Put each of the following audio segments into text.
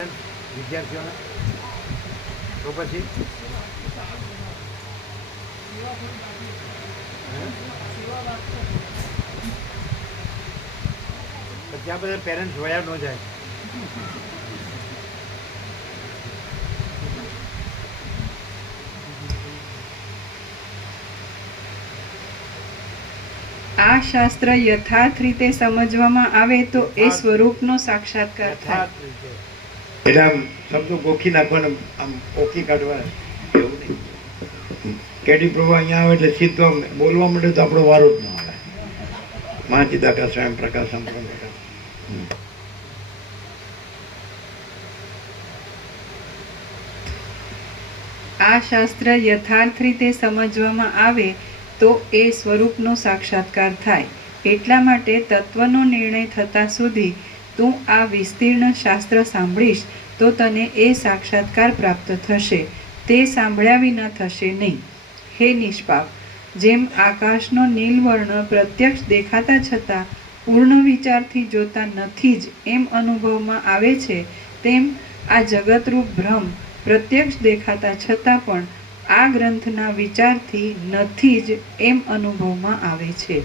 વિદ્યાર્થીઓને તો પછી ત્યાં બધા પેરેન્ટ્સ વયા ન જાય. આ શાસ્ત્ર યથાર્થ રીતે સમજવામાં આવે તો એ સ્વરૂપનો સાક્ષાત્કાર થાય. એટલે આમ શબ્દો ગોખી નાખવાને આમ ઓખી કાઢવા એવું નહીં. કેડી પ્રભુ અહીંયા આવે એટલે સીધો બોલવા માંડે તો આપણો વારો જ ન આવે. મહાચિદાકા સ્વયં પ્રકાશ આ શાસ્ત્ર યથાર્થ રીતે સમજવામાં આવે તો એ સ્વરૂપનો સાક્ષાત્કાર થાય. એટલા માટે તત્વનો નિર્ણય થતા સુધી તું આ વિસ્તીર્ણ શાસ્ત્ર સાંભળીશ તો તને એ સાક્ષાત્કાર પ્રાપ્ત થશે. તે સાંભળ્યા વિના થશે નહીં. હે નિષ્પાપ, જેમ આકાશનો નીલવર્ણ પ્રત્યક્ષ દેખાતા છતાં પૂર્ણ વિચારથી જોતા નથી જ એમ અનુભવમાં આવે છે, તેમ આ જગતરૂપ ભ્રમ પ્રત્યક્ષ દેખાતા છતાં પણ આ ગ્રંથના વિચારથી નથી જ એમ અનુભવમાં આવે છે.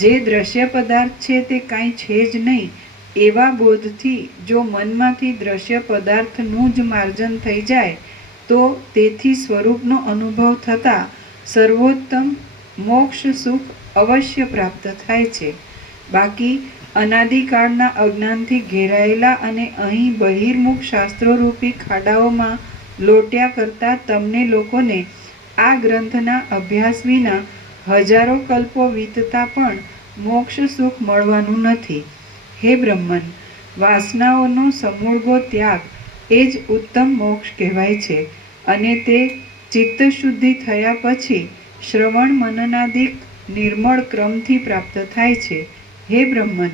જે દ્રશ્ય પદાર્થ છે તે કાંઈ છે જ નહીં એવા બોધથી જો મનમાંથી દ્રશ્ય પદાર્થનું જ માર્જન થઈ જાય તો તેથી સ્વરૂપનો અનુભવ થતાં સર્વોત્તમ મોક્ષ સુખ અવશ્ય પ્રાપ્ત થાય છે. બાકી અનાદિકાળના અજ્ઞાનથી ઘેરાયેલા અને અહીં બહિર્મુખ શાસ્ત્રોરૂપી ખાડાઓમાં લોટ્યા કરતા તમને લોકોને આ ગ્રંથના અભ્યાસ વિના હજારો કલ્પો વીતતા પણ મોક્ષ સુખ મળવાનું નથી. હે બ્રહ્મન, વાસનાઓનો સમૂળગો ત્યાગ એ જ ઉત્તમ મોક્ષ કહેવાય છે અને તે ચિત્તશુદ્ધિ થયા પછી શ્રવણ મનનાદિક નિર્મળ ક્રમથી પ્રાપ્ત થાય છે. હે બ્રહ્મન,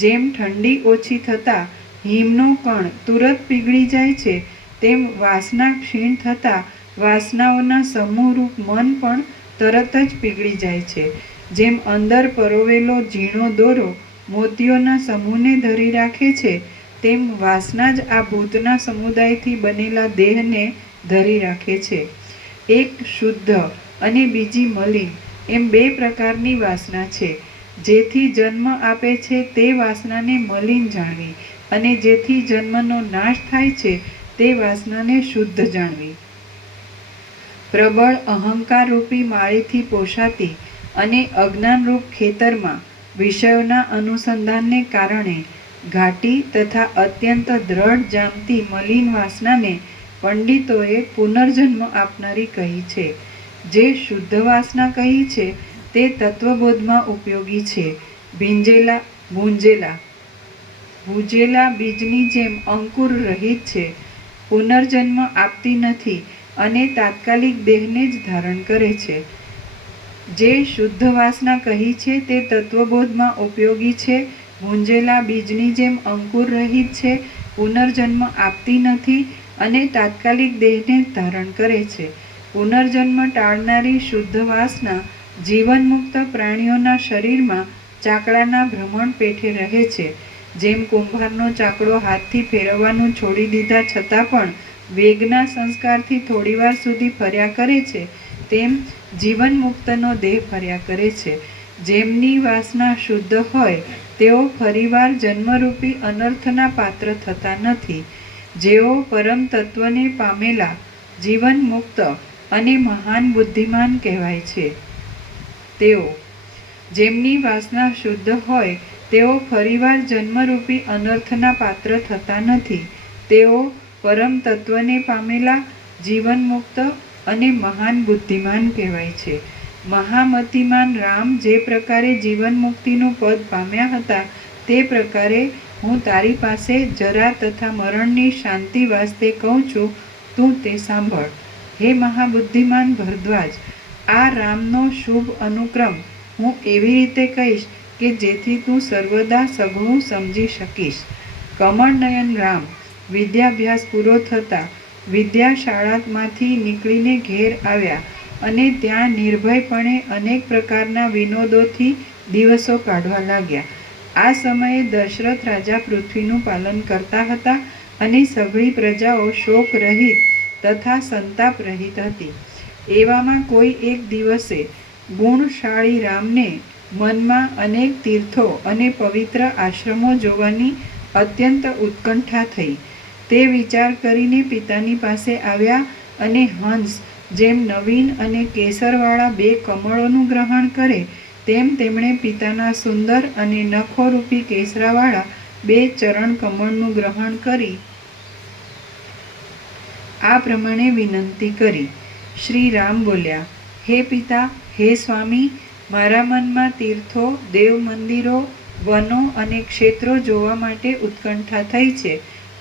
જેમ ઠંડી ઓછી થતાં હિમનો કણ તુરત પીગળી જાય છે, તેમ વાસના ક્ષીણ થતાં વાસનાઓના સમૂહરૂપ મન પણ તરત જ પીગળી જાય છે. જેમ અંદર પરોવેલો ઝીણો દોરો મોતીઓના સમૂહને ધરી રાખે છે, તેમ વાસના જ આ ભૂતના સમુદાયથી બનેલા દેહને ધરી રાખે છે. એક શુદ્ધ અને બીજી મલિન એમ બે પ્રકારની વાસના છે. જેથી જન્મ આપે છે તે વાસનાને મલિન જાણવી અને જેથી જન્મનો નાશ થાય છે તે વાસનાને શુદ્ધ જાણવી. પ્રબળ અહંકારરૂપી માળીથી પોષાતી અને અજ્ઞાનરૂપ ખેતરમાં વિષયોના અનુસંધાનને કારણે ઘાટી તથા અત્યંત દ્રઢ જામતી મલિન વાસનાને પંડિતોએ પુનર્જન્મ આપનારી કહી છે. જે શુદ્ધ વાસના કહી છે તે તત્વબોધમાં ઉપયોગી છે. ભૂંજેલા બીજની જેમ અંકુર રહિત છે, પુનર્જન્મ આપતી નથી અને તાત્કાલિક દેહને જ ધારણ કરે છે. જે શુદ્ધ વાસના કહી છે તે તત્વબોધમાં ઉપયોગી છે, ભૂંજેલા બીજની જેમ અંકુર રહિત છે, પુનર્જન્મ આપતી નથી અને તાત્કાલિક દેહને જ ધારણ કરે છે. પુનર્જન્મ ટાળનારી શુદ્ધ વાસના જીવનમુક્ત પ્રાણીઓના શરીરમાં ચાકડાના ભ્રમણ પેઠે રહે છે. જેમ કુંભારનો ચાકડો હાથથી ફેરવવાનું છોડી દીધા છતાં પણ વેગના સંસ્કારથી થોડીવાર સુધી ફર્યા કરે છે, તેમ જીવનમુક્તનો દેહ ફર્યા કરે છે. જેમની વાસના શુદ્ધ હોય તેઓ ફરીવાર જન્મરૂપી અનર્થના પાત્ર થતા નથી. જેઓ પરમ તત્વને પામેલા જીવનમુક્ત અને મહાન બુદ્ધિમાન કહેવાય છે. તેઓ જેમની વાસના શુદ્ધ હોય તેઓ ફરીવાર જન્મરૂપી અનર્થના પાત્ર થતા નથી. તેઓ પરમ તત્વને પામેલા જીવનમુક્ત અને મહાન બુદ્ધિમાન કહેવાય છે. મહામતિમાન રામ જે પ્રકારે જીવન મુક્તિનું પદ પામ્યા હતા તે પ્રકારે હું તારી પાસે જરા તથા મરણની શાંતિ વાસ્તે કહું છું, તું તે સાંભળ. હે મહાબુદ્ધિમાન ભરદ્વાજ, આ રામનો શુભ અનુક્રમ હું એવી રીતે કહીશ કે જેથી તું સર્વદા સઘળું સમજી શકીશ. કમળનયન રામ વિદ્યાભ્યાસ પૂરો થતાં વિદ્યાશાળામાંથી નીકળીને ઘેર આવ્યા અને ત્યાં નિર્ભયપણે અનેક પ્રકારના વિનોદોથી દિવસો કાઢવા લાગ્યા. આ સમયે દશરથ રાજા પૃથ્વીનું પાલન કરતા હતા અને સઘળી પ્રજાઓ શોક રહિત તથા સંતાપ રહિત હતી. એવામાં કોઈ એક દિવસે ગુણશાળી રામને મનમાં અનેક તીર્થો અને પવિત્ર આશ્રમો જોવાની અત્યંત ઉત્કંઠા થઈ. તે વિચાર કરીને પિતાની પાસે આવ્યા અને હંસ જેમ નવીન અને કેસરવાળા 2 કમળોનું ગ્રહણ કરે તેમ તેમણે પિતાના સુંદર અને નખોરૂપી કેસરાવાળા 2 ચરણ કમળનું ગ્રહણ કરી આ પ્રમાણે વિનંતી કરી. શ્રી રામ બોલ્યા, હે પિતા, હે સ્વામી, મારા મનમાં તીર્થો, દેવ મંદિરો, વનો અને ક્ષેત્રો જોવા માટે ઉત્કંઠા થઈ છે.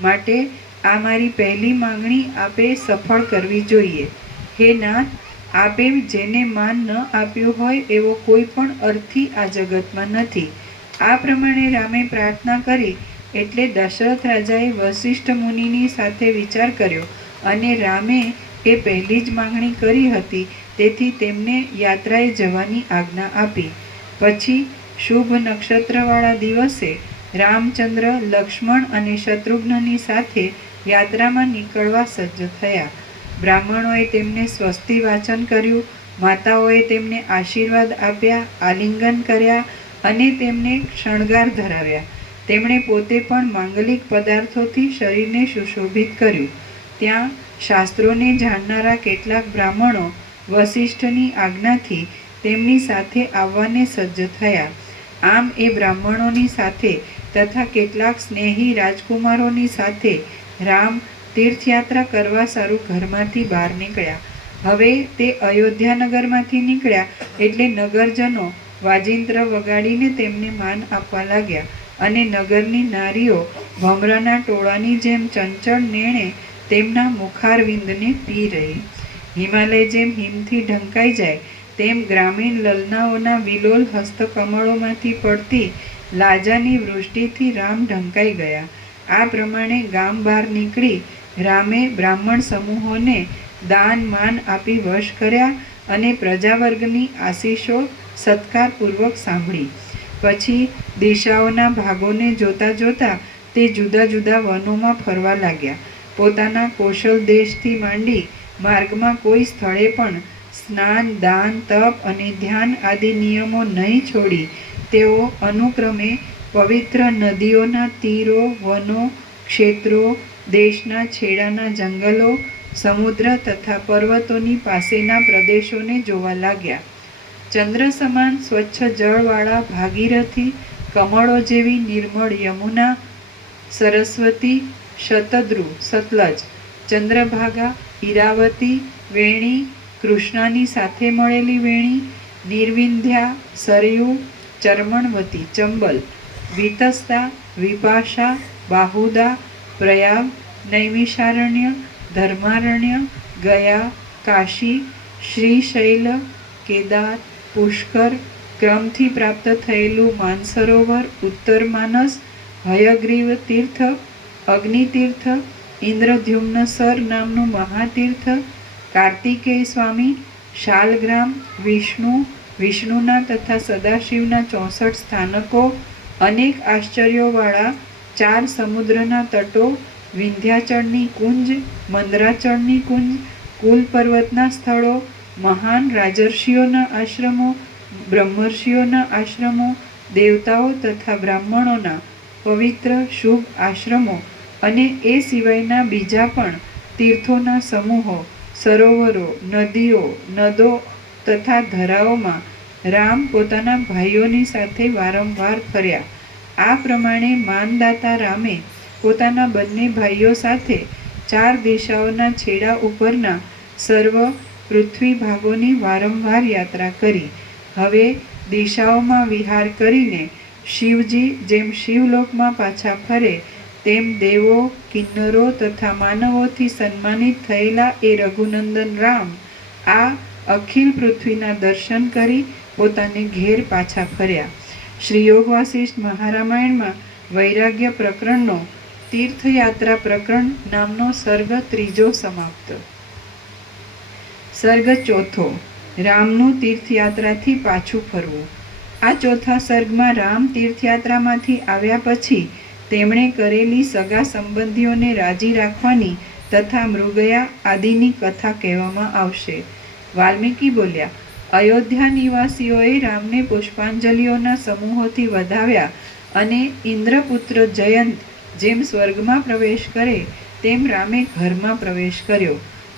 માટે આ મારી પહેલી માંગણી આપે સફળ કરવી જોઈએ. હે નાથ, આપે જેને માન ન આપ્યું હોય એવો કોઈ પણ અર્થી આ જગતમાં નથી. આ પ્રમાણે રામે પ્રાર્થના કરી એટલે દશરથ રાજાએ વસિષ્ઠ મુનિની સાથે વિચાર કર્યો અને રામે એ પહેલી જ માંગણી કરી હતી તેથી તેમને યાત્રાએ જવાની આજ્ઞા આપી. પછી શુભ નક્ષત્રવાળા દિવસે રામચંદ્ર, લક્ષ્મણ અને શત્રુઘ્નની સાથે યાત્રામાં નીકળવા સજ્જ થયા. બ્રાહ્મણોએ તેમને સ્વસ્તિ વાચન કર્યું, માતાઓએ તેમને આશીર્વાદ આપ્યા, આલિંગન કર્યા અને તેમને શણગાર ધરાવ્યા. તેમણે પોતે પણ માંગલિક પદાર્થોથી શરીરને સુશોભિત કર્યું. ત્યાં શાસ્ત્રોને જાણનારા કેટલાક બ્રાહ્મણો વસિષ્ઠની આજ્ઞાથી તેમની સાથે આવવાને સજ્જ થયા. આમ એ બ્રાહ્મણોની સાથે તથા કેટલાક સ્નેહી રાજકુમારોની સાથે રામ તીર્થયાત્રા કરવા સારું ઘરમાંથી બહાર નીકળ્યા. હવે તે અયોધ્યાનગરમાંથી નીકળ્યા એટલે નગરજનો વાજિંત્ર વગાડીને તેમને માન આપવા લાગ્યા અને નગરની નારીઓ ભમરાના ટોળાની જેમ ચંચળ નેણે તેમના મુખારવિંદને પી રહી. હિમાલય જેમ હિમથી ઢંકાઈ જાય તેમ ગ્રામીણ લલનાઓના વિલોલ હસ્તકમળોમાંથી પડતી લાજાની વૃષ્ટિથી રામ ઢંકાઈ ગયા. આ પ્રમાણે ગામ બહાર નીકળી રામે બ્રાહ્મણ સમૂહોને દાન માન આપી વશ કર્યા અને પ્રજાવર્ગની આશીષો સત્કારપૂર્વક સાંભળી. પછી દિશાઓના ભાગોને જોતા જોતા તે જુદા જુદા વનોમાં ફરવા લાગ્યા. પોતાના કૌશલ દેશથી માંડી માર્ગમાં કોઈ સ્થળે પણ સ્નાન, દાન, તપ અને ધ્યાન આદિ નિયમો નહીં છોડી તેઓ અનુક્રમે પવિત્ર નદીઓના તીરો, વનો, ક્ષેત્રો, દેશના છેડાના જંગલો, સમુદ્ર તથા પર્વતોની પાસેના પ્રદેશોને જોવા લાગ્યા. ચંદ્ર સમાન સ્વચ્છ જળવાળા ભાગીરથી, કમળો જેવી નિર્મળ યમુના, સરસ્વતી, શતદ્રુ, સતલજ, ચંદ્રભાગા, ઈરાવતી, વેણી, કૃષ્ણાની સાથે મળેલી વેણી, નિર્વિંધ્યા, સરયુ, ચર્મણવતી, ચંબલ, વિતસ્તા, વિપાશા, બાહુદા, પ્રયાગ, નૈમિષારણ્ય, ધર્મારણ્ય, ગયા, કાશી, શ્રીશૈલ, કેદાર, પુષ્કર, ક્રમથી પ્રાપ્ત થયેલું માનસરોવર, ઉત્તર માનસ, હયગ્રીવ તીર્થ, અગ્નિતીર્થ, ઇન્દ્રદ્યુમ્નસર નામનું મહાતીર્થ, કાર્તિકેય સ્વામી, શાલગ્રામ, વિષ્ણુ, વિષ્ણુના તથા સદાશિવના 64 સ્થાનકો, અનેક આશ્ચર્યોવાળા 4 સમુદ્રના તટો, વિંધ્યાચળની કુંજ, મંદરાચળની કુંજ, કુલ પર્વતના સ્થળો, મહાન રાજર્ષિઓના આશ્રમો, બ્રહ્મર્ષિઓના આશ્રમો, દેવતાઓ તથા બ્રાહ્મણોના પવિત્ર શુભ આશ્રમો અને એ સિવાયના બીજા પણ તીર્થોના સમૂહો, સરોવરો, નદીઓ, નદો તથા ધરાઓમાં રામ પોતાના ભાઈઓની સાથે વારંવાર ફર્યા. આ પ્રમાણે માનદાતા રામે પોતાના બંને ભાઈઓ સાથે 4 દિશાઓના છેડા ઉપરના સર્વ પૃથ્વી ભાગોની વારંવાર યાત્રા કરી. હવે દિશાઓમાં વિહાર કરીને શિવજી જેમ શિવલોકમાં પાછા ફરે તેમ દેવો, કિન્નરો તથા માનવોથી સન્માનિત થયેલા એ રઘુનંદન રામ આ અખિલ પૃથ્વીના દર્શન કરી પોતાને ઘેર પાછા ફર્યા. શ્રી યોગ વાસિષ્ઠ મહારામાયણમાં વૈરાગ્ય પ્રકરણનો તીર્થયાત્રા પ્રકરણ નામનો સર્ગ 3 સમાપ્ત. સર્ગ 4 રામનું તીર્થયાત્રાથી પાછું ફરવું. આ ચોથા સર્ગમાં રામ તીર્થયાત્રામાંથી આવ્યા પછી તેમણે કરેલી સગા સંબંધીઓને રાજી રાખવાની તથા મૃગયા આદિની કથા કહેવામાં આવશે. વાલ્મીકી બોલ્યા, અયોધ્યા નિવાસીઓએ રામને પુષ્પાંજલિઓના સમૂહોથી વધાવ્યા અને ઇન્દ્રપુત્ર જયંત જેમ સ્વર્ગમાં પ્રવેશ કરે તેમ રામે ઘરમાં પ્રવેશ કર્યો.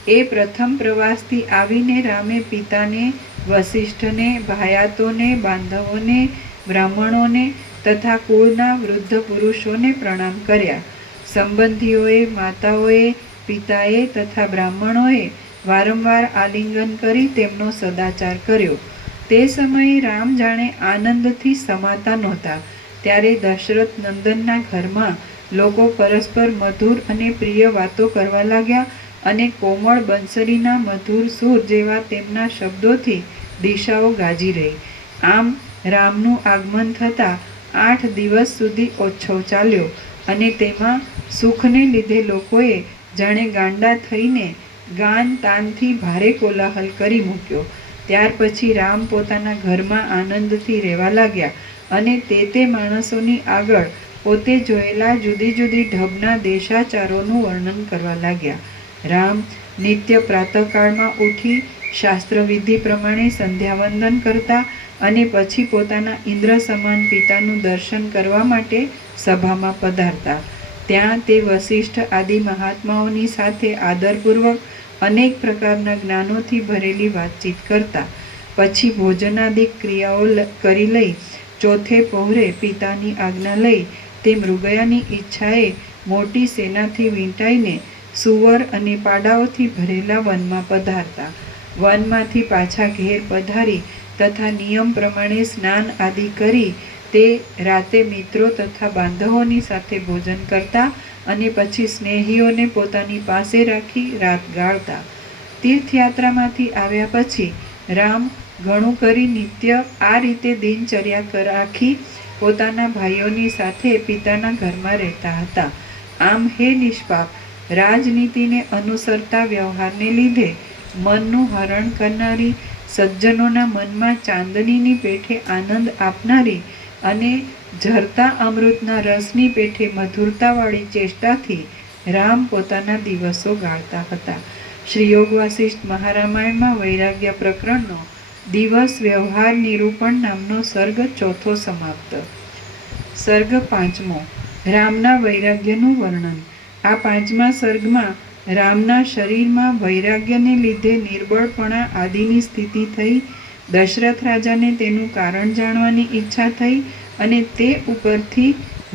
એ પ્રથમ પ્રવાસથી આવીને રામે પિતાને, વસિષ્ઠને, ભાયાતોને, બાંધવોને, બ્રાહ્મણોને તથા કુળના વૃદ્ધ પુરુષોને પ્રણામ કર્યા. સંબંધીઓએ, માતાઓએ, પિતાએ તથા બ્રાહ્મણોએ વારંવાર આલિંગન કરી તેમનો સદાચાર કર્યો. તે સમયે રામ જાણે આનંદથી સમાતા નહોતા. ત્યારે દશરથ નંદનના ઘરમાં લોકો પરસ્પર મધુર અને પ્રિય વાતો કરવા લાગ્યા અને કોમળ બંસરીના મધુર સૂર જેવા તેમના શબ્દોથી દિશાઓ ગાજી રહી. આમ રામનું આગમન થતાં 8 દિવસ સુધી ઉત્સવ ચાલ્યો અને તેમાં સુખને લીધે લોકોએ જાણે ગાંડા થઈને ગાન તાનથી ભારે કોલાહલ કરી મૂક્યો. ત્યાર પછી રામ પોતાના ઘરમાં આનંદથી રહેવા લાગ્યા અને તે માણસોની આગળ પોતે જોયેલા જુદી જુદી ઢબના દેશાચારોનું વર્ણન કરવા લાગ્યા. રામ નિત્ય પ્રાતઃકાળમાં ઉઠી શાસ્ત્રવિધિ પ્રમાણે સંધ્યાવંદન કરતા અને પછી પોતાના ઇન્દ્ર સમાન પિતાનું દર્શન કરવા માટે સભામાં પધારતા. ત્યાં તે વસિષ્ઠ આદિ મહાત્માઓની સાથે આદરપૂર્વક અનેક પ્રકારના જ્ઞાનોથી ભરેલી વાતચીત કરતા. પછી ભોજનાદિક ક્રિયાઓ કરી લઈ ચોથે પહોરે પિતાની આજ્ઞા લઈ તે મૃગયાની ઈચ્છાએ મોટી સેનાથી વીંટાઈને સુવર અને પાડાઓથી ભરેલા વનમાં પધારતા. વનમાંથી પાછા ઘેર પધારી તથા નિયમ પ્રમાણે સ્નાન આદિ કરી તે રાતે મિત્રો તથા બાંધવોની સાથે ભોજન કરતા અને પછી સ્નેહીઓને પોતાની પાસે રાખી રાત ગાળતા. તીર્થયાત્રામાંથી આવ્યા પછી રામ ઘણું કરી નિત્ય આ રીતે દિનચર્યા રાખી પોતાના ભાઈઓની સાથે પિતાના ઘરમાં રહેતા હતા. આમ હે નિષ્પાપ, રાજનીતિને અનુસરતા વ્યવહારને લીધે મનનું હરણ કરનારી, સજ્જનોના મનમાં ચાંદનીની પેઠે આનંદ આપનારી અને ઝરતા અમૃતના રસની પેઠે મધુરતાવાળી ચેષ્ટાથી રામ પોતાના દિવસો ગાળતા હતા. શ્રી યોગ વાસિષ્ઠ મહારામાયણમાં વૈરાગ્ય પ્રકરણનો દિવસ વ્યવહાર નિરૂપણ નામનો સર્ગ ચોથો સમાપ્ત. સર્ગ પાંચમો, રામના વૈરાગ્યનું વર્ણન. આ પાંચમા સર્ગમાં રામના શરીરમાં વૈરાગ્યને લીધે નિર્બળપણા આદિની સ્થિતિ થઈ. દશરથ રાજાને તેનું કારણ જાણવાની ઈચ્છા થઈ અને તે ઉપરથી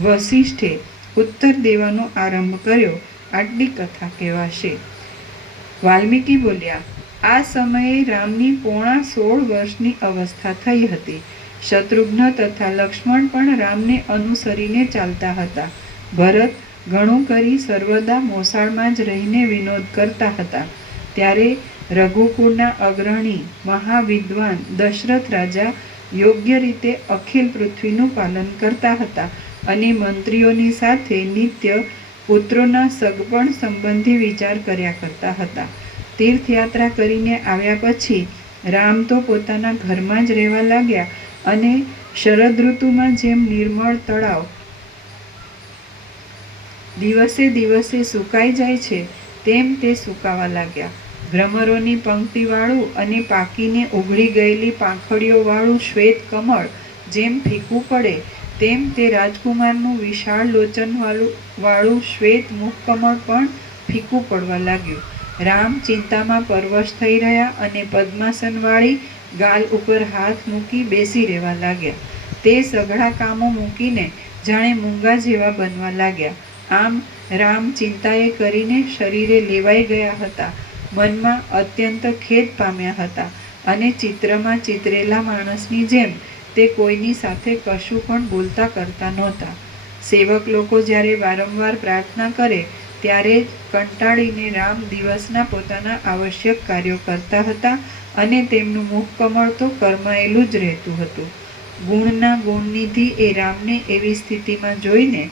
વસિષ્ઠે ઉત્તર દેવાનો આરંભ કર્યો. આટલી કથા કહેવાશે. વાલ્મીકી બોલ્યા, આ સમયે રામની પોણા 16 વર્ષની અવસ્થા થઈ હતી. શત્રુઘ્ન તથા લક્ષ્મણ પણ રામને અનુસરીને ચાલતા હતા. ભરત ઘણું કરી સર્વદા મોસાળમાં જ રહીને વિનોદ કરતા હતા. ત્યારે રઘુકુળના અગ્રણી મહાવિદ્વાન દશરથ રાજા યોગ્ય રીતે અખિલ પૃથ્વીનું પાલન કરતા હતા અને મંત્રીઓની સાથે નિત્ય પુત્રોના સગપણ સંબંધી વિચાર કર્યા કરતા હતા. તીર્થયાત્રા કરીને આવ્યા પછી રામ તો પોતાના ઘરમાં જ રહેવા લાગ્યા અને શરદ ઋતુમાં જેમ નિર્મળ તળાવ દિવસે દિવસે સુકાઈ જાય છે તેમ તે સુકાવા લાગ્યા. ભ્રમરોની પંક્તિવાળું અને પાકીને ઉઘડી ગયેલી પાંખડીઓવાળું શ્વેત કમળ જેમ ફીકું પડે તેમ તે રાજકુમારનું વિશાળ લોચનવાળું શ્વેત મુખકમળ પણ ફીકું પડવા લાગ્યું. રામ ચિંતામાં પરવશ થઈ રહ્યા અને પદ્માસનવાળી ગાલ ઉપર હાથ મૂકી બેસી રહેવા લાગ્યા. તે સઘળા કામો મૂકીને જાણે મૂંગા જેવા બનવા લાગ્યા. આમ રામ ચિંતાએ કરીને શરીરે લેવાઈ ગયા હતા. મનમાં અત્યંત ખેદ પામ્યા હતા અને ચિત્રમાં ચિતરેલા માણસની જેમ તે કોઈની સાથે કશું પણ બોલતા કરતા નહોતા. સેવક લોકો જ્યારે વારંવાર પ્રાર્થના કરે ત્યારે કંટાળીને રામ દિવસના પોતાના આવશ્યક કાર્યો કરતા હતા અને તેમનું મુખકમળ તો કરમાયેલું જ રહેતું હતું. ગુણના ગુણનિધિ એ રામને એવી સ્થિતિમાં જોઈને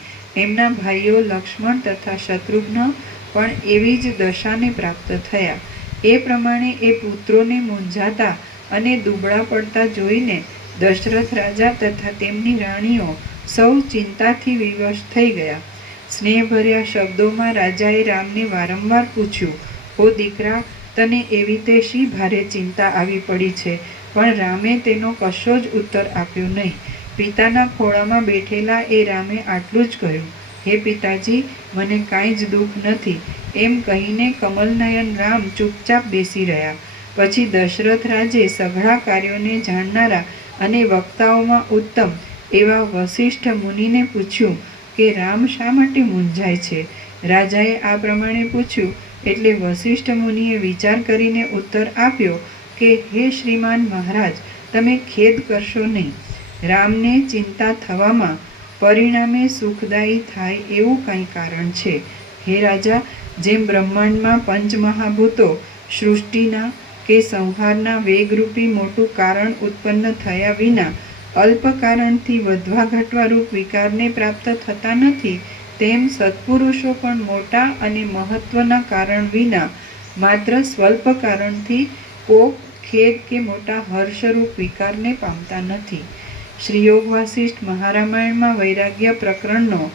એમના ભાઈઓ લક્ષ્મણ તથા શત્રુઘ્ન પણ એવી જ દશાને પ્રાપ્ત થયા. એ પ્રમાણે એ પુત્રોને મૂંઝાતા અને દુબળા પડતા જોઈને દશરથ રાજા તથા તેમની રાણીઓ સૌ ચિંતાથી વિવશ થઈ ગયા. સ્નેહભર્યા શબ્દોમાં રાજાએ રામને વારંવાર પૂછ્યું, "ઓ દીકરા, તને એવી તે શી ભારે ચિંતા આવી પડી છે?" પણ રામે તેનો કશો જ ઉત્તર આપ્યો નહીં. પિતાના ખોળામાં બેઠેલા એ રામે આટલું જ કહ્યું, "હે પિતાજી, મને કાંઈ જ દુઃખ નથી." એમ કહીને કમલનયન રામ ચૂપચાપ બેસી રહ્યા. પછી દશરથ રાજે સઘળા કાર્યોને જાણનારા અને વક્તાઓમાં ઉત્તમ એવા વસિષ્ઠ મુનિને પૂછ્યું કે રામ શા માટે મૂંઝાય છે. રાજાએ આ પ્રમાણે પૂછ્યું એટલે વસિષ્ઠ મુનિએ વિચાર કરીને ઉત્તર આપ્યો કે હે શ્રીમાન મહારાજ, તમે ખેદ કરશો નહીં. રામને ચિંતા થવામાં પરિણામે સુખદાયી થાય એવું કંઈ કારણ છે. હે રાજા, જેમ બ્રહ્માંડમાં પંચમહાભૂતો સૃષ્ટિના કે સંહારના વેગરૂપી મોટું કારણ ઉત્પન્ન થયા વિના અલ્પ કારણથી વધવા ઘટવા રૂપ વિકારને પ્રાપ્ત થતા નથી, તેમ સત્પુરુષો પણ મોટા અને મહત્વના કારણ વિના માત્ર સ્વલ્પ કારણથી કોપ, ખેદ કે મોટા હર્ષરૂપ વિકારને પામતા નથી. શ્રી યોગ વાસિષ્ઠ મહારામાયણમાં વૈરાગ્ય પ્રકરણનો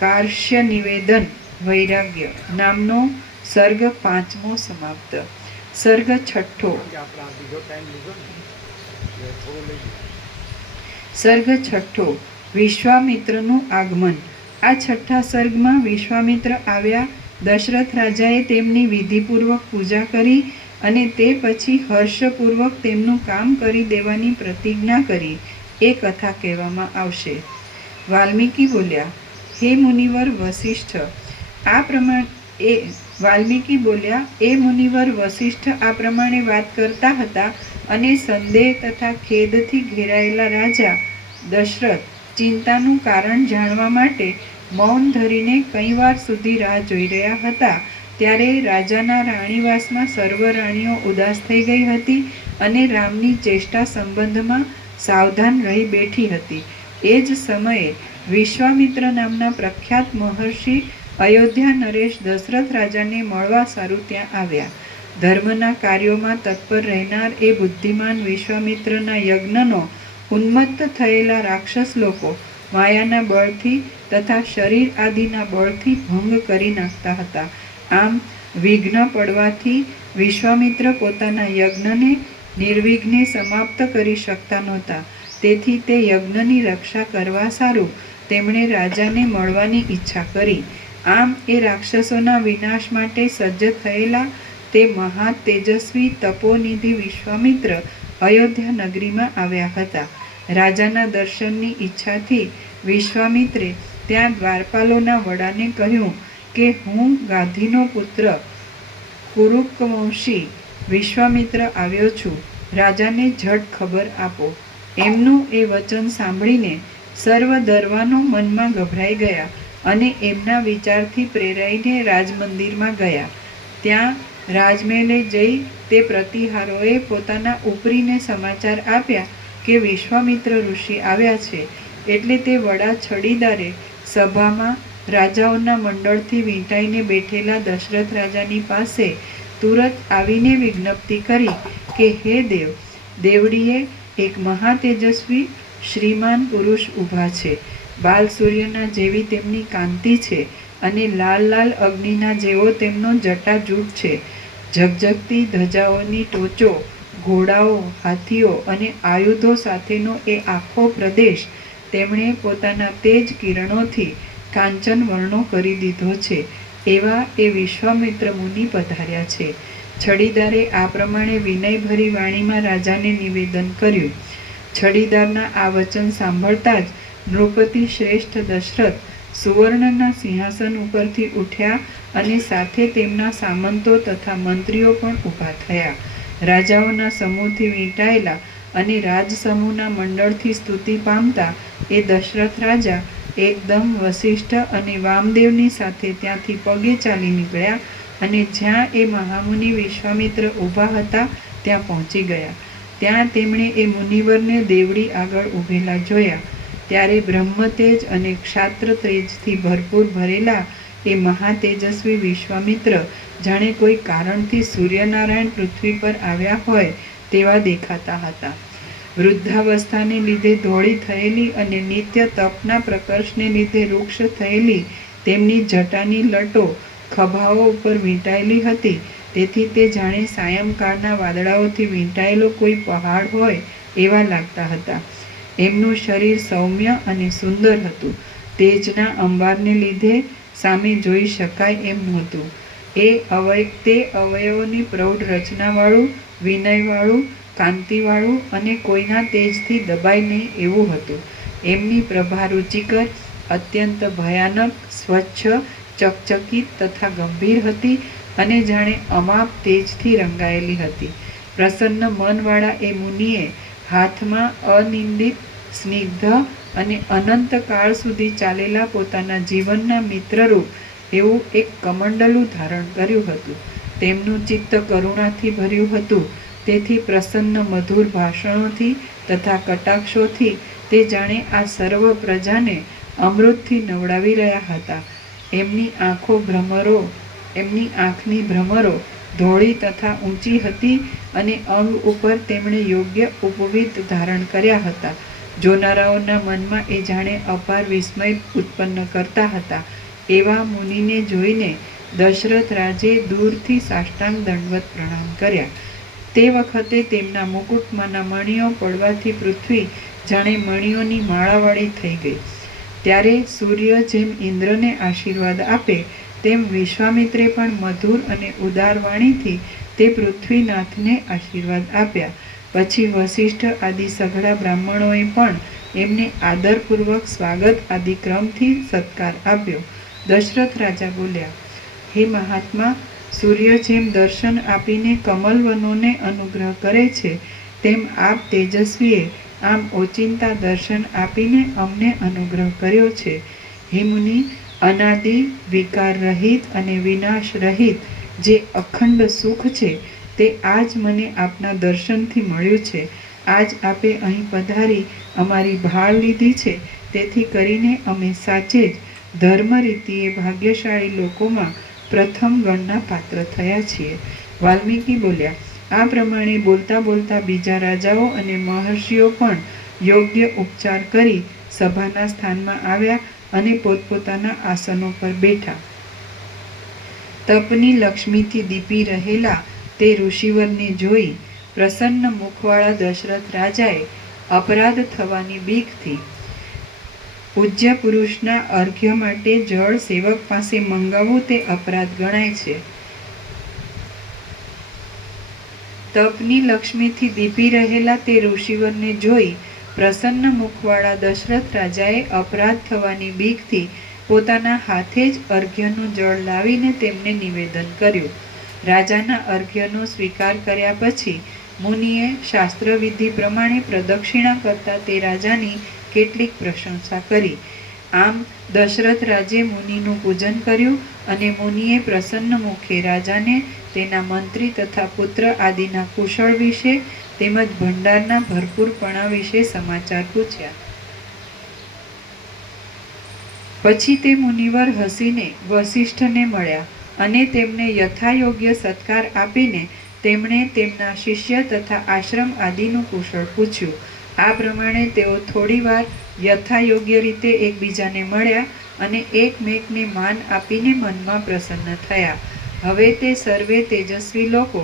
કાર્ષ્ય નિવેદન વૈરાગ્ય નામનો સર્ગ 5મો સમાપ્ત. સર્ગ 6. સર્ગ 6. વિશ્વામિત્રનું આગમન. આ 6થા સર્ગમાં વિશ્વામિત્ર આવ્યા. દશરથ રાજાએ તેમની વિધિપૂર્વક પૂજા કરી અને તે પછી હર્ષપૂર્વક તેમનું કામ કરી દેવાની પ્રતિજ્ઞા કરી એ કથા કહેવામાં આવશે. વાલ્મીકી બોલ્યા, હે મુનિવર વસિષ્ઠ, આ પ્રમાણે વાલ્મીકી બોલ્યા, એ મુનિવર વસિષ્ઠ આ પ્રમાણે વાત કરતા હતા અને સંદેહ તથા ખેદથી ઘેરાયેલા રાજા દશરથ ચિંતાનું કારણ જાણવા માટે મૌન ધરીને કંઈ વાર સુધી રાહ જોઈ રહ્યા હતા. ત્યારે રાજાના રાણીવાસમાં સર્વ રાણીઓ ઉદાસ થઈ ગઈ હતી અને રામની ચેષ્ટા સંબંધમાં સાવધાન રહી બેઠી હતી. એ જ સમયે વિશ્વામિત્ર નામના પ્રખ્યાત મહર્ષિ અયોધ્યા નરેશ દશરથ રાજાને મળવા સારું ત્યાં આવ્યા. ધર્મના કાર્યોમાં તત્પર રહેનાર એ બુદ્ધિમાન વિશ્વામિત્રના યજ્ઞનો ઉન્મત્ત થયેલા રાક્ષસ લોકો માયાના બળથી તથા શરીર આદિના બળથી ભંગ કરી નાખતા હતા. આમ વિઘ્ન પડવાથી વિશ્વામિત્ર પોતાના યજ્ઞને નિર્વિઘ્ને સમાપ્ત કરી શકતા નહોતા. તેથી તે યજ્ઞની રક્ષા કરવા સારું તેમણે રાજાને મળવાની ઈચ્છા કરી. આમ એ રાક્ષસોના વિનાશ માટે સજ્જ થયેલા તે મહા તેજસ્વી તપોનિધિ વિશ્વામિત્ર અયોધ્યા નગરીમાં આવ્યા હતા. રાજાના દર્શનની ઈચ્છાથી વિશ્વામિત્રે ત્યાં દ્વારપાલોના વડાને કહ્યું કે હું ગાંધીનો પુત્ર કુરુકવંશી વિશ્વામિત્ર આવ્યો છું, રાજાને ઝટ ખબર આપો. એમનું એ વચન સાંભળીને સર્વ દરવાનો મનમાં ગભરાઈ ગયા અને એમના વિચારથી પ્રેરાઈને રાજમંદિરમાં ગયા. ત્યાં રાજમહેલે જઈ તે પ્રતિહારોએ પોતાના ઉપરીને સમાચાર આપ્યા કે વિશ્વામિત્ર ઋષિ આવ્યા છે. એટલે તે વડા છડીદારે સભામાં રાજાઓના મંડળથી વીંટાઈને બેઠેલા દશરથ રાજાની પાસે તુરત આવીને વિજ્ઞપ્તિ કરી કે હે દેવ, દેવડીએ એક મહાતેજસ્વી શ્રીમાન પુરુષ ઊભા છે. બાલ સૂર્યના જેવી તેમની કાંતિ છે અને લાલ લાલ અગ્નિના જેવો તેમનો જટાજૂટ છે. ઝગઝગતી ધજાઓની ટોચો, ઘોડાઓ, હાથીઓ અને આયુધો સાથેનો એ આખો પ્રદેશ તેમણે પોતાના તેજ કિરણોથી કાંચન વર્ણો કરી દીધો છે. એવા એ વિશ્વામિત્ર મુનિ પધાર્યા છે. છડીદારે આ પ્રમાણે વિનયભરી વાણીમાં રાજાને નિવેદન કર્યું. છડીદારના આ વચન સાંભળતા જ નૃપતિ શ્રેષ્ઠ દશરથ સુવર્ણના સિંહાસન ઉપરથી ઉઠ્યા અને સાથે તેમના સામંતો તથા મંત્રીઓ પણ ઊભા થયા. રાજાઓના સમૂહથી વીંટાયેલા અને રાજસમૂહના મંડળથી સ્તુતિ પામતા એ દશરથ રાજા એકદમ વસિષ્ઠ અને વામદેવની સાથે ત્યાંથી પગે ચાલી નીકળ્યા અને જ્યાં એ મહામુનિ વિશ્વામિત્ર ઊભા હતા ત્યાં પહોંચી ગયા. ત્યાં તેમણે એ મુનિવરને દેવડી આગળ ઊભેલા જોયા. ત્યારે બ્રહ્મતેજ અને ક્ષાત્ર તેજથી ભરપૂર ભરેલા એ મહાતેજસ્વી વિશ્વામિત્ર જાણે કોઈ કારણથી સૂર્યનારાયણ પૃથ્વી પર આવ્યા હોય તેવા દેખાતા હતા. વૃદ્ધાવસ્થાને લીધે ધોળી થયેલી અને નિત્ય તપના પ્રકર્ષને લીધે વૃક્ષ થયેલી તેમની જટાની લટો ખભાઓ ઉપર વીંટાયેલી હતી. તેથી તે જાણે સાયંકાળના વાદળાઓથી વીંટાયેલો કોઈ પહાડ હોય એવા લાગતા હતા. એમનું શરીર સૌમ્ય અને સુંદર હતું. તેજના અંબારને લીધે સામે જોઈ શકાય એમ નહોતું. તે અવયવોની પ્રૌઢ રચનાવાળું, વિનયવાળું, કાંતિવાળું અને કોઈના તેજથી દબાય નહીં એવું હતું. એમની પ્રભા રુચિકર, અત્યંત ભયાનક, સ્વચ્છ, ચકચકિત તથા ગંભીર હતી અને જાણે અમાપ તેજથી રંગાયેલી હતી. પ્રસન્ન મનવાળા એ મુનિએ હાથમાં અનિંદિત, સ્નિગ્ધ અને અનંત કાળ સુધી ચાલેલા પોતાના જીવનના મિત્રરૂપ એવું એક કમંડલું ધારણ કર્યું હતું. તેમનું ચિત્ત કરુણાથી ભર્યું હતું. તેથી પ્રસન્ન મધુર ભાષણોથી તથા કટાક્ષોથી તે જાણે આ સર્વ પ્રજાને અમૃતથી નવડાવી રહ્યા હતા. એમની આંખની ભ્રમરો ધોળી તથા ઊંચી હતી અને અંગ ઉપર તેમણે યોગ્ય ઉપવિત ધારણ કર્યા હતા. જોનારાઓના મનમાં એ જાણે અપાર વિસ્મય ઉત્પન્ન કરતા હતા. એવા મુનિને જોઈને દશરથ રાજે દૂરથી સાષ્ટાંગ દંડવત પ્રણામ કર્યા. તે વખતે તેમના મુકુટમાંના મણીઓ પડવાથી પૃથ્વી જાણે મણીઓની માળાવાળી થઈ ગઈ. ત્યારે સૂર્ય જેમ ઇન્દ્રને આશીર્વાદ આપે તેમ વિશ્વામિત્રે પણ મધુર અને ઉદાર વાણીથી તે પૃથ્વીનાથને આશીર્વાદ આપ્યા. પછી વસિષ્ઠ આદિ સઘળા બ્રાહ્મણોએ પણ એમને આદરપૂર્વક સ્વાગત આદિ ક્રમથી સત્કાર આપ્યો. દશરથ રાજા બોલ્યા, હે મહાત્મા, સૂર્ય જેમ દર્શન આપીને કમલવનોને અનુગ્રહ કરે છે તેમ આપ તેજસ્વીએ આમ ઓચિંતા દર્શન આપીને અમને અનુગ્રહ કર્યો છે. હે મુનિ, અનાદિ, વિકાર રહિત અને વિનાશ રહિત જે અખંડ સુખ છે તે આજ મને આપના દર્શનથી મળ્યું છે. આજ આપે અહીં પધારી અમારી ભાળ લીધી છે. તેથી કરીને અમે સાચે જ ધર્મ રીતિએ ભાગ્યશાળી લોકોમાં પ્રથમ ગણના પાત્ર થયા છીએ. વાલ્મીકી બોલ્યા, આ પ્રમાણે બોલતા બોલતા બીજા રાજાઓ અને મહર્ષિઓ પણ યોગ્ય ઉપચાર કરી સભાના સ્થાનમાં આવ્યા અને પોતપોતાના આસનો પર બેઠા. તપની લક્ષ્મીથી દીપી રહેલા તે ઋષિવરને જોઈ પ્રસન્ન મુખવાળા દશરથ રાજાએ અપરાધ થવાની બીકથી પૂજ્ય પુરુષના અર્ઘ્ય માટે જળ સેવક પાસે મંગાવવું તે અપરાધ ગણાય છે. તપની લક્ષ્મીથી દીપી રહેલા તે ઋષિવરને જોઈ પ્રસન્ન મુખવાળા દશરથ રાજાએ અપરાધ થવાની બીકથી પોતાના હાથે જ અર્ઘ્યનું જળ લાવીને તેમને નિવેદન કર્યું. રાજાના અર્ઘ્યનો સ્વીકાર કર્યા પછી મુનિએ શાસ્ત્રવિધિ પ્રમાણે પ્રદક્ષિણા કરતા તે રાજાની કેટલીક પ્રશંસા કરી. આમ દશરથ રાજે મુનિનું પૂજન કર્યું અને મુનિએ પ્રસન્ન મુખે રાજાને તેના મંત્રી તથા પુત્ર આદિના કુશળ વિશે તેમજ ભંડારના ભરપૂરપણા વિશે સમાચાર પૂછ્યા. પછી તે મુનિવર હસીને વસિષ્ઠને મળ્યા અને તેમને યથાયોગ્ય સત્કાર આપીને તેમણે તેમના શિષ્ય તથા આશ્રમ આદિનું કુશળ પૂછ્યું. આ પ્રમાણે તેઓ થોડીવાર યથાયોગ્ય રીતે એકબીજાને મળ્યા અને એકમેકને માન આપીને મનમાં પ્રસન્ન થયા. હવે તે સર્વે તેજસ્વી લોકો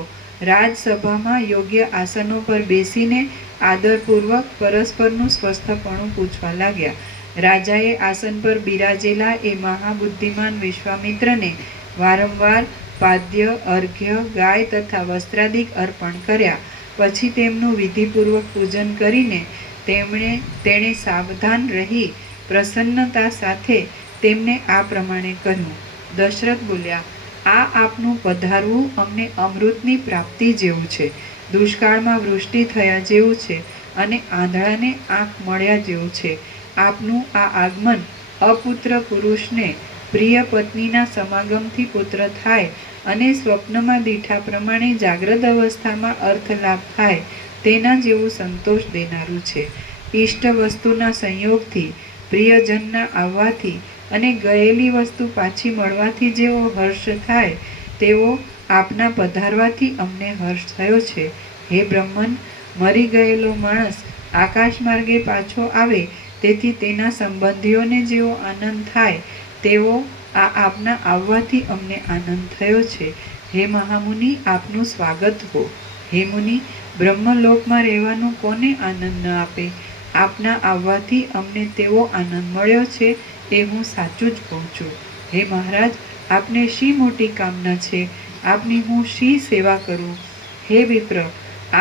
રાજસભામાં યોગ્ય આસનો પર બેસીને આદરપૂર્વક પરસ્પરનું સ્વસ્થપણું પૂછવા લાગ્યા. રાજાએ આસન પર બિરાજેલા એ મહાબુદ્ધિમાન વિશ્વામિત્રને વારંવાર પાદ્ય, અર્ઘ્ય, ગાય તથા વસ્ત્રાદિક અર્પણ કર્યા. પછી તેમનું વિધિપૂર્વક પૂજન કરીને તેણે સાવધાન રહી પ્રસન્નતા સાથે તેમને આ પ્રમાણે કહ્યું. દશરથ બોલ્યા, આ આપનું પધારવું અમને અમૃતની પ્રાપ્તિ જેવું છે, દુષ્કાળમાં વૃષ્ટિ થયા જેવું છે અને આંધળાને આંખ મળ્યા જેવું છે. આપનું આ આગમન અપુત્ર પુરુષને પ્રિય પત્નીના સમાગમથી પુત્ર થાય અને સ્વપ્નમાં દીઠા પ્રમાણે જાગ્રત અવસ્થામાં અર્થલાભ થાય તેના જેવું સંતોષ દેનારું છે. ઇષ્ટ વસ્તુના સંયોગથી, પ્રિયજનના આવવાથી અને ગયેલી વસ્તુ પાછી મળવાથી જેવો હર્ષ થાય તેવો આપના પધારવાથી અમને હર્ષ થયો છે. હે બ્રહ્મન, મરી ગયેલો માણસ આકાશ માર્ગે પાછો આવે, તેથી તેના સંબંધીઓને જેવો આનંદ થાય તેવો આ આપના આવવાથી અમને આનંદ થયો છે. હે મહામુનિ, આપનું સ્વાગત હો. હે મુનિ, બ્રહ્મલોકમાં રહેવાનું કોને આનંદ ન આપે? આપના આવવાથી અમને તેવો આનંદ મળ્યો છે એ હું સાચું જ કહું છું. હે મહારાજ, આપને શી મોટી કામના છે? આપની હું શી સેવા કરું? હે વિપ્ર,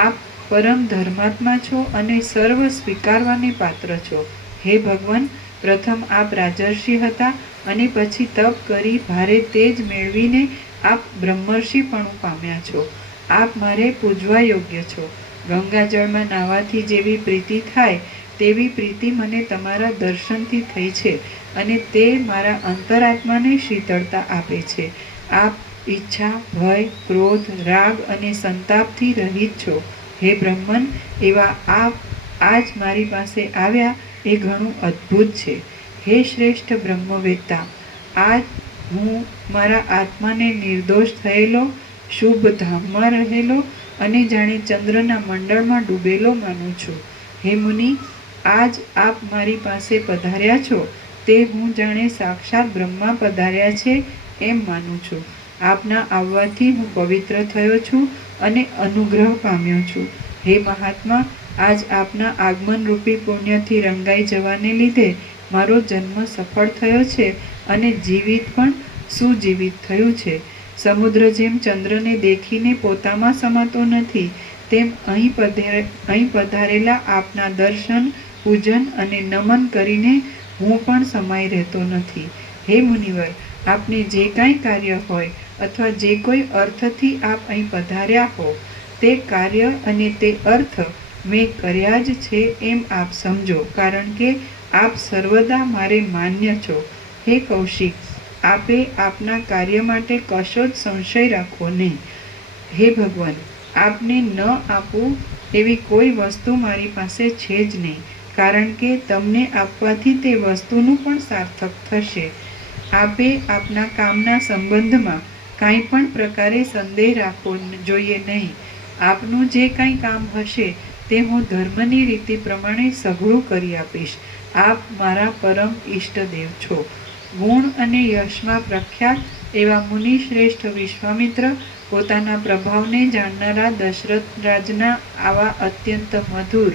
આપ પરમ ધર્માત્મા છો અને સર્વ સ્વીકારવાને પાત્ર છો. હે ભગવાન, પ્રથમ આપ રાજર્ષિ હતા અને પછી તપ કરી ભારે તેજ મેળવીને આપ બ્રહ્મર્ષિપણું પામ્યા છો. આપ મારે પૂજવા યોગ્ય છો. ગંગાજળમાં નાહવાથી જેવી પ્રીતિ થાય તેવી પ્રીતિ મને તમારા દર્શનથી થઈ છે અને તે મારા અંતરાત્માને શીતળતા આપે છે. આપ ઈચ્છા, ભય, ક્રોધ, રાગ અને સંતાપથી રહિત છો. હે બ્રહ્મન, એવા આપ આજ મારી પાસે આવ્યા એ ઘણું અદ્ભુત છે. હે શ્રેષ્ઠ બ્રહ્મવેત્તા, આજ હું મારા આત્માને નિર્દોષ થયેલો, શુભ ધામમાં રહેલો અને જાણે ચંદ્રના મંડળમાં ડૂબેલો માનું છું. હે મુનિ, આજ આપ મારી પાસે પધાર્યા છો તે હું જાણે સાક્ષાત બ્રહ્મા પધાર્યા છે એમ માનું છું. આપના આવવાથી હું પવિત્ર થયો છું અને અનુગ્રહ પામ્યો છું. હે મહાત્મા, આજ આપના આગમન રૂપી પુણ્યથી રંગાઈ જવાને લીધે મારો જન્મ સફળ થયો છે અને જીવિત પણ સુજીવિત થયું છે. સમુદ્ર જેમ ચંદ્રને દેખીને પોતામાં સમાતો નથી, તેમ અહીં પધારેલા આપના દર્શન, પૂજન અને નમન કરીને હું પણ સમાઈ રહેતો નથી. હે મુનિવર, આપને જે કાંઈ કાર્ય હોય અથવા જે કોઈ અર્થથી આપ અહીં પધાર્યા હો તે કાર્ય અને તે અર્થ મેં કર્યા જ છે એમ આપ સમજો, કારણ કે આપ સર્વદા મારે માન્ય છો. હે કૌશિક, આપે આપના કાર્ય માટે કશો જ સંશય રાખવો નહીં. હે ભગવાન, આપને ન આપું એવી કોઈ વસ્તુ મારી પાસે છે જ નહીં, કારણ કે તમને આપવાથી તે વસ્તુનું પણ સાર્થક થશે. આપે આપના કામના સંબંધમાં કાંઈ પણ પ્રકારે સંદેહ રાખવો જોઈએ નહીં. આપનું જે કાંઈ કામ હશે તે હું ધર્મની રીતિ પ્રમાણે સઘળું કરી આપીશ. આપ મારા પરમ ઈષ્ટદેવ છો. ગુણ અને યશમાં પ્રખ્યાત એવા મુનિશ્રેષ્ઠ વિશ્વામિત્ર પોતાના પ્રભાવને જાણનારા દશરથ રાજના આવા અત્યંત મધુર,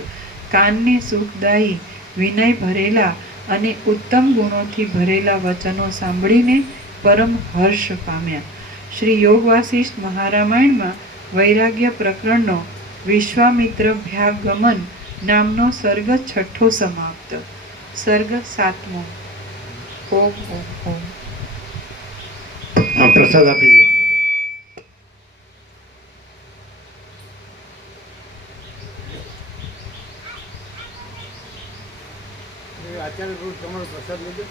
કાનને સુખદાયી, વિનય ભરેલા અને ઉત્તમ ગુણોથી ભરેલા વચનો સાંભળીને પરમ હર્ષ પામ્યા. શ્રી યોગ વાસિષ્ઠ મહારામાયણમાં વૈરાગ્ય પ્રકરણનો વિશ્વામિત્રભ્યાગમન નામનો સર્ગ 6 સમાપ્ત. સર્ગ 7. ઓમ ઓમ ઓમ. પ્રસાદ આપી દે. આચાર્ય ગુરુ તમારો પ્રસાદ લેજો.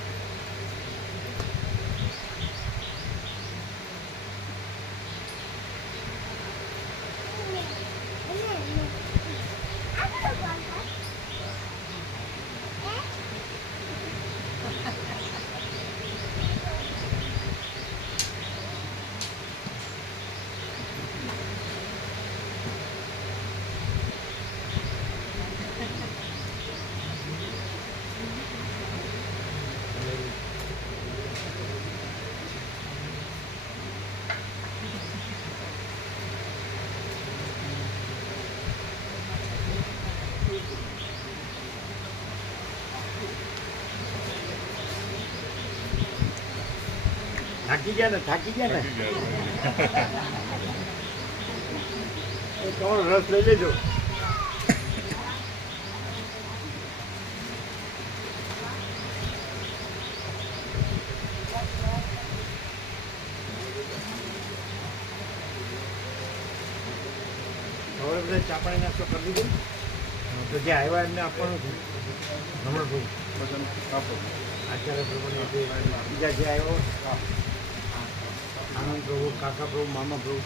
થાકી ગયા ને તમારો રસ લઈ લેજો. હવે બધા ચા પાણી નાસ્તો કરી દીધો તો જે આવ્યા એમને આપવાનું છે. હમણાં બહુ આપો આચાર્ય પ્રભુને બીજા જે આવ્યો આનંદ પ્રભુ, કાકા પ્રભુ, મામા પ્રભુ.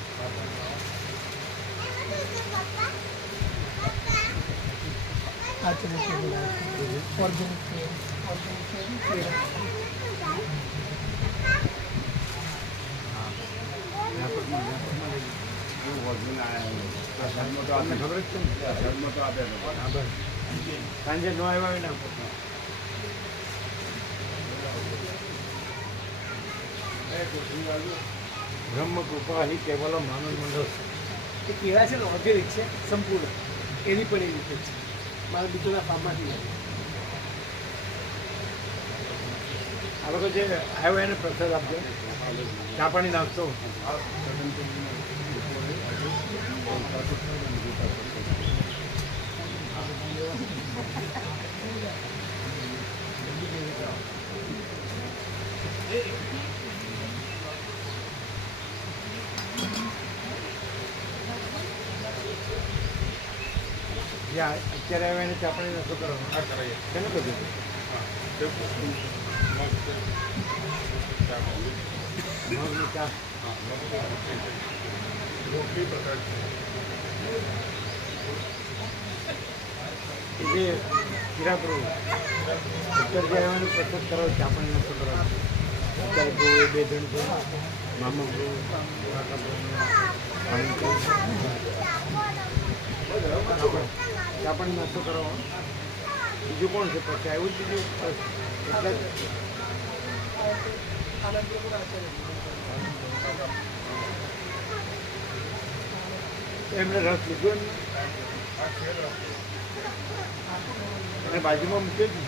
ખબર જ છે ને, ધર્મ તો આપે. સાંજે ન આવ્યા હોય ને બ્રહ્મ કૃપા હિ કેવલમ માનવ મંડળ. એ કેળા છે ને ઓર્ગેનિક છે સંપૂર્ણ, એની પણ એવી રીતે છે મારા બીજોના ફાર્મમાંથી. આ લોકો જે આવ્યો એને પ્રસાદ આપજો, ચા પાણી નાખતો. અત્યારે આવ્યા એને ચા પાણી નાખતો કરો. કેને બધું મગની ચા જે હીરાપુર ઉત્તર જે આવ્યાનું પ્રસાદ કરો, ચા પાણી નાસ્તો કરો. અત્યારે બહુ એ 2 જણ છે, મામા બહુ ચા પાણી નાસ્તો કરો. બીજું કોણ છે પછી આવ્યું જ બીજું એટલે એમને રસ લીધો ને એને બાજુમાં મૂક્યો જ ને.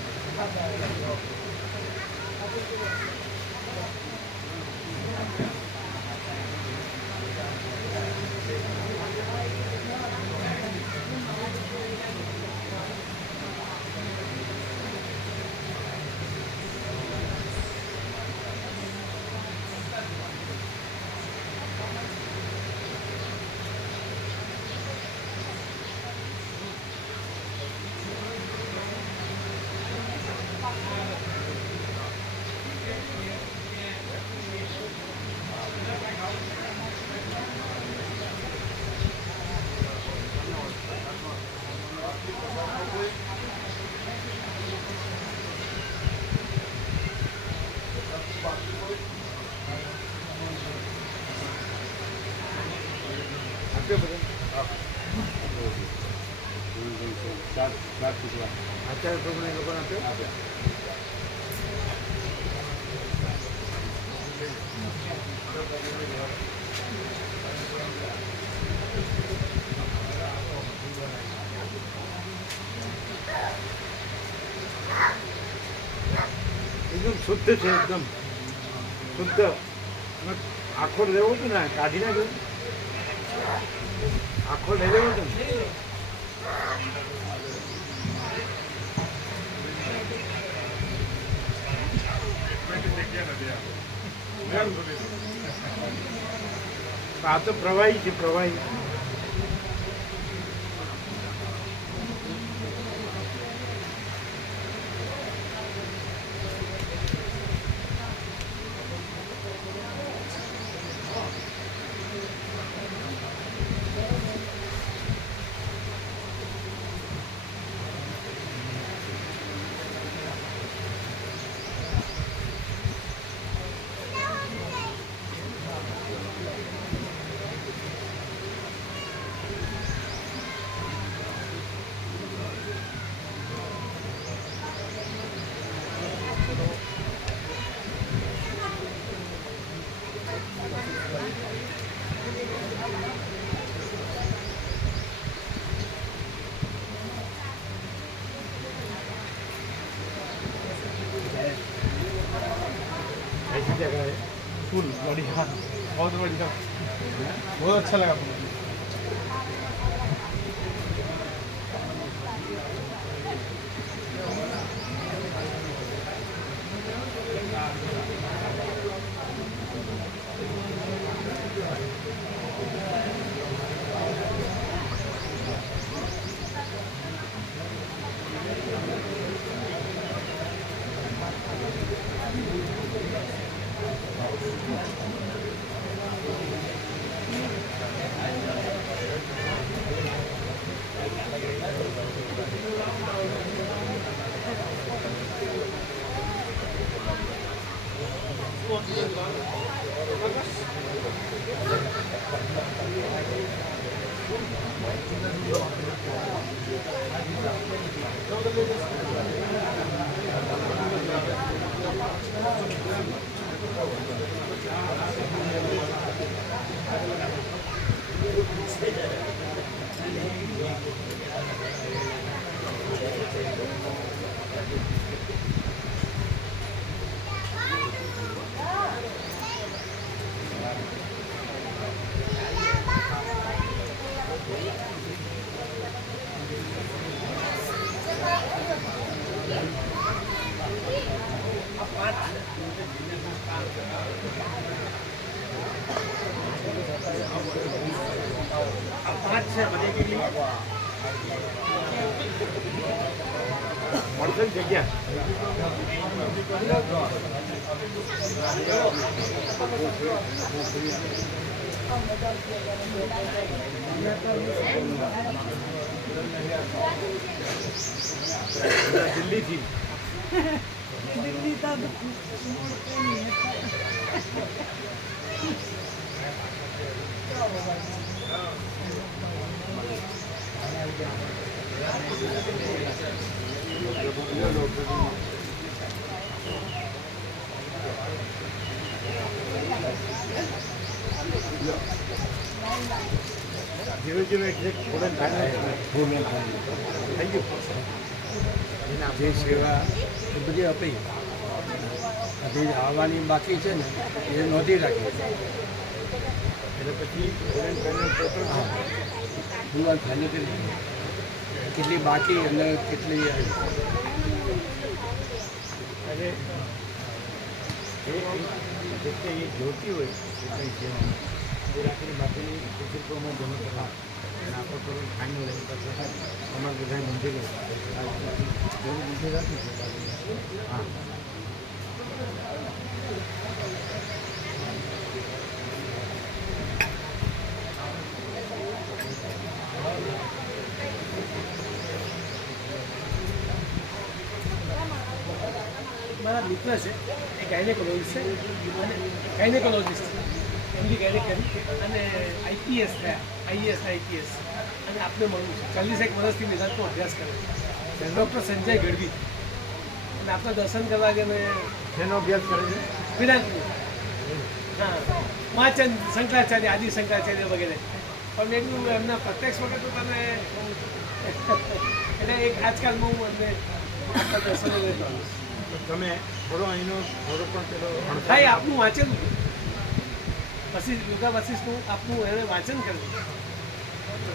આપ્યો બધા આચાર્ય પ્રભુને એ લોકોને આપ્યો. એકદમ શુદ્ધ છે, એકદમ શુદ્ધ. આખો લેવો હતું ને, કાઢી નાખ્યો. આખો લઈ લેવો હતો ને. આ તો પ્રવાહી છે, પ્રવાહી. ऐसी जगह है, फुल बढ़िया, बहुत बढ़िया, बहुत अच्छा लगा मुझे. પાંચ છે બધી કેટલી મળશે ને જગ્યા દિલ્હીથી ધીરે ધીરે થોડા થઈ ગયું જે સેવા એ બધી આપી હજી આવવાની બાકી છે ને એ નોંધી રાખી એટલે પછી હા પૂરવાર ફાઇનલ કરી કેટલી બાકી અને કેટલી આવી અને એ જોતી હોય એ કંઈ છે એ રાખીને બાકીની કુટુંબોમાં જમા કરવા અને આપણે થોડું ફાઇનલ લઈને પછી અમારે બધા મંદિર રાખી હા મારા મિત્ર છે એ ગાયનેકોલોજીસ્ટ છે અને ગાયનેકોલોજીસ્ટ એમની ગાયનેક કરી અને આઈપીએસ થયા આઈએસ આઈપીએસ અને આપણે મળવું છે 41 વર્ષથી નિદાનનો અભ્યાસ કરે છે ડૉક્ટર સંજય ગઢવી અને આપણે દર્શન કરવા ગયા અને શેનો અભ્યાસ કરે છે વિરાટ હા મહાચંદ શંકરાચાર્ય આદિ શંકરાચાર્ય વગેરે પણ મેં કીધું એમના પ્રત્યક્ષ વખત તો તમે એટલે એક આજકાલમાં હું એમને આપણા દર્શનો લેતો આવીશ તમે થોડો અહીંનો થોડો પણ પેલો હા એ આપનું વાંચન પછી યોગા વશિષ્ઠનું આપનું એને વાંચન કર્યું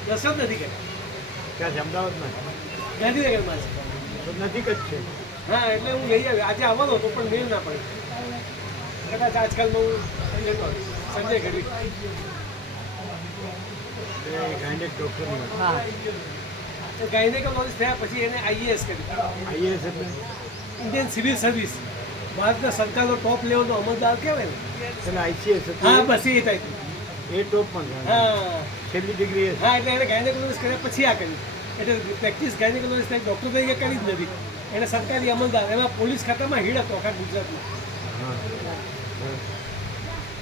દર્શન નથી કર્યું ત્યાં છે અમદાવાદમાં ગાંધીનગરમાં છે તો નજીક જ છે હા એટલે હું લઈ આવ્યો આજે આવવાનો હતો પણ મેળ ના પડે કદાચ આજકાલમાં હું લેતો આવીશ સંજય ગઢવી એ ગાયનેક ડૉક્ટરની વાત હા ગાયનેકોલોજીસ્ટ થયા પછી એને આઈએએસ કર્યું આઈએએસ એટલે ઇન્ડિયન સિવિલ સર્વિસ ભારતના સરકારનો ટોપ લેવલનો અમલદાર કહેવાય ને એટલે આઈસીએસ હા બસ એ ટાઈપ એ ટોપ પણ હા છેલ્લી ડિગ્રી હા એટલે એને ગાયનેકોલોજીસ્ટ કર્યા પછી આ કર્યું એટલે પ્રેક્ટિસ ગાયનેકોલોજીસ્ટ ડૉક્ટર તરીકે કરી જ નથી એને સરકારી અમલદાર એમાં પોલીસ ખાતામાં હીડ હતો આખા ગુજરાતમાં હા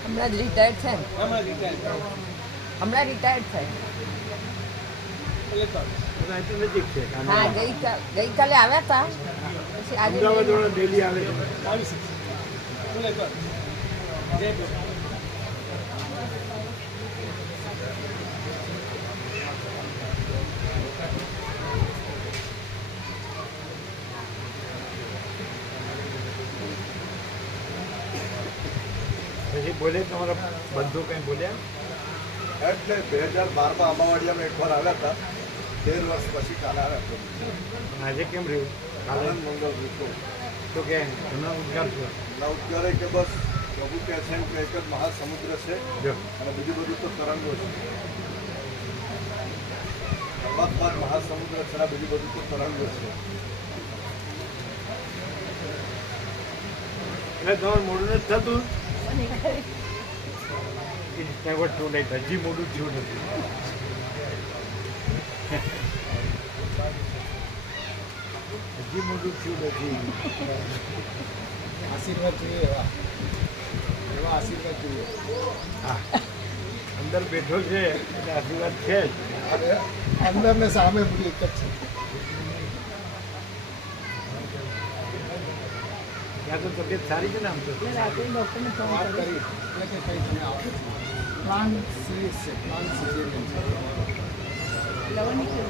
હમણાં જ રિટાયર્ડ છે ને આમાં રિટાયર હમણાં રિટાયર્ડ છે એટલે તો એટલે અહીં તો નજીક છે હા ગઈકાલે આવ્યા હતા પછી આજે અમદાવાદ વાળા ડેલી આવે છે આવી શકશે બોલે તો જય પ્રભુ પછી બોલે તમારા બંધુ કંઈ બોલ્યા એટલે 2012માં આંબાવાડિયામાં એકવાર આવ્યા હતા 13 વર્ષ પછી કાલે આવ્યા હતા. આજે કેમ રહ્યું કાલે આનંદ મંગળ વૃક્ષો તો કે ઘણા ઉદ્ગાર છે ના ઉદ્ગારે કે બસ પ્રભુ કહે છે કે એક જ મહાસમુદ્ર છે જો અને બીજું બધું તો તરંગો છે પરમાત્મા જ મહાસમુદ્ર છે અને બીજું બધું તો તરંગો છે. એટલે તમારે મોડું નથી થતું ઇટ્સ નેવર ટુ લેટ હજી મોડું થયું નથી હજી મોડું થયું નથી આશીર્વાદ જોઈએ એવા આશીર્વાદ જોઈએ હા અંદર બેઠો છે એટલે આશીર્વાદ છે જ અને અંદર ને સામે બધું એક જ છે ત્યાં તો તબિયત સારી છે ને આમ તો વાત કરી એટલે કે કંઈ તમે આવો પ્લાન સિરિયસ છે પ્લાન સિરિયસ છે